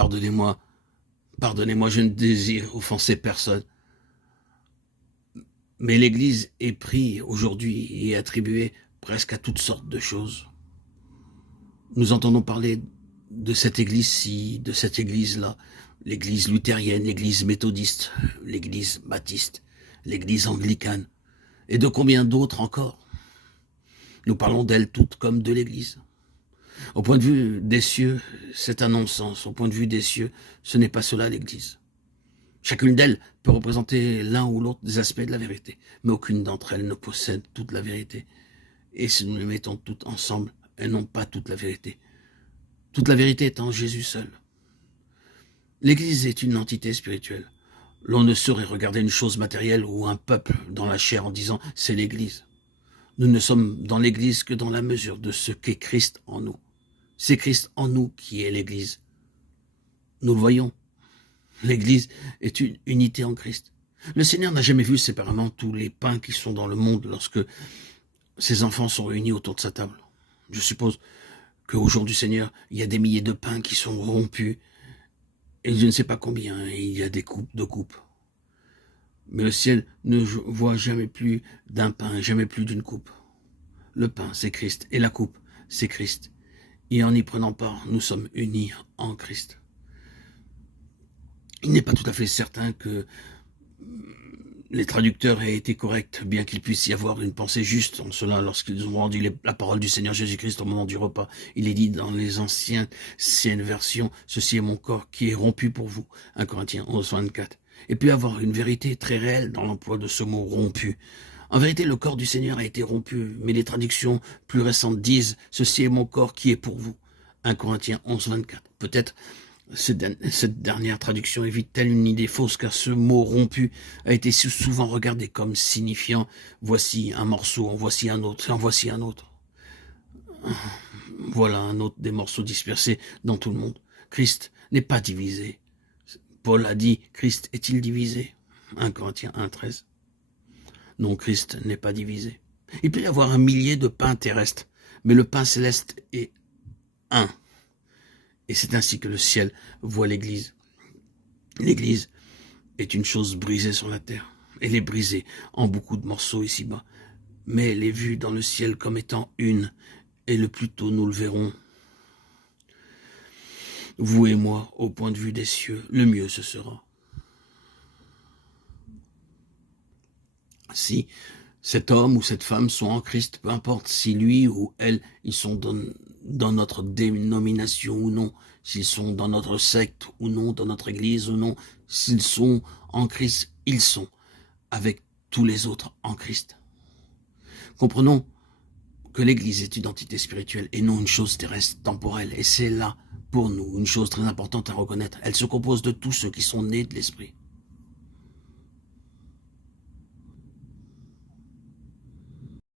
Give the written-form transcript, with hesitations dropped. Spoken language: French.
pardonnez-moi, pardonnez-moi, je ne désire offenser personne. Mais l'Église est prise aujourd'hui et attribuée presque à toutes sortes de choses. Nous entendons parler de cette Église-ci, de cette Église-là, l'Église luthérienne, l'Église méthodiste, l'Église baptiste, l'Église anglicane, et de combien d'autres encore. Nous parlons d'elles toutes comme de l'Église. Au point de vue des cieux, c'est un non-sens. Au point de vue des cieux, ce n'est pas cela l'Église. Chacune d'elles peut représenter l'un ou l'autre des aspects de la vérité, mais aucune d'entre elles ne possède toute la vérité. Et si nous les mettons toutes ensemble, elles n'ont pas toute la vérité. Toute la vérité est en Jésus seul. L'Église est une entité spirituelle. L'on ne saurait regarder une chose matérielle ou un peuple dans la chair en disant « c'est l'Église ». Nous ne sommes dans l'Église que dans la mesure de ce qu'est Christ en nous. C'est Christ en nous qui est l'Église. Nous le voyons. L'Église est une unité en Christ. Le Seigneur n'a jamais vu séparément tous les pains qui sont dans le monde lorsque ses enfants sont réunis autour de sa table. Je suppose qu'au jour du Seigneur, il y a des milliers de pains qui sont rompus et je ne sais pas combien, et il y a des coupes de coupes. Mais le ciel ne voit jamais plus d'un pain, jamais plus d'une coupe. Le pain, c'est Christ, et la coupe, c'est Christ. Et en y prenant part, nous sommes unis en Christ. Il n'est pas tout à fait certain que les traducteurs aient été corrects, bien qu'il puisse y avoir une pensée juste en cela lorsqu'ils ont rendu la parole du Seigneur Jésus-Christ au moment du repas. Il est dit dans les anciennes versions, « Ceci est mon corps qui est rompu pour vous », 1 Corinthiens 11, 24. Et puis avoir une vérité très réelle dans l'emploi de ce mot « rompu ». En vérité, le corps du Seigneur a été rompu, mais les traductions plus récentes disent « Ceci est mon corps qui est pour vous », 1 Corinthiens 11, 24. Peut-être cette dernière traduction évite-t-elle une idée fausse, car ce mot rompu a été souvent regardé comme signifiant « voici un morceau, en voici un autre, en voici un autre ». Voilà un autre des morceaux dispersés dans tout le monde. Christ n'est pas divisé. Paul a dit « Christ est-il divisé ?» 1 Corinthiens 1, 13. Non, Christ n'est pas divisé. Il peut y avoir un millier de pains terrestres, mais le pain céleste est un. Et c'est ainsi que le ciel voit l'Église. L'Église est une chose brisée sur la terre. Elle est brisée en beaucoup de morceaux ici-bas. Mais elle est vue dans le ciel comme étant une. Et le plus tôt nous le verrons. Vous et moi, au point de vue des cieux, le mieux ce sera. Si cet homme ou cette femme sont en Christ, peu importe si lui ou elle, ils sont dans notre dénomination ou non, s'ils sont dans notre secte ou non, dans notre église ou non, s'ils sont en Christ, ils sont avec tous les autres en Christ. Comprenons que l'église est une entité spirituelle et non une chose terrestre, temporelle, et c'est là, pour nous, une chose très importante à reconnaître. Elle se compose de tous ceux qui sont nés de l'esprit.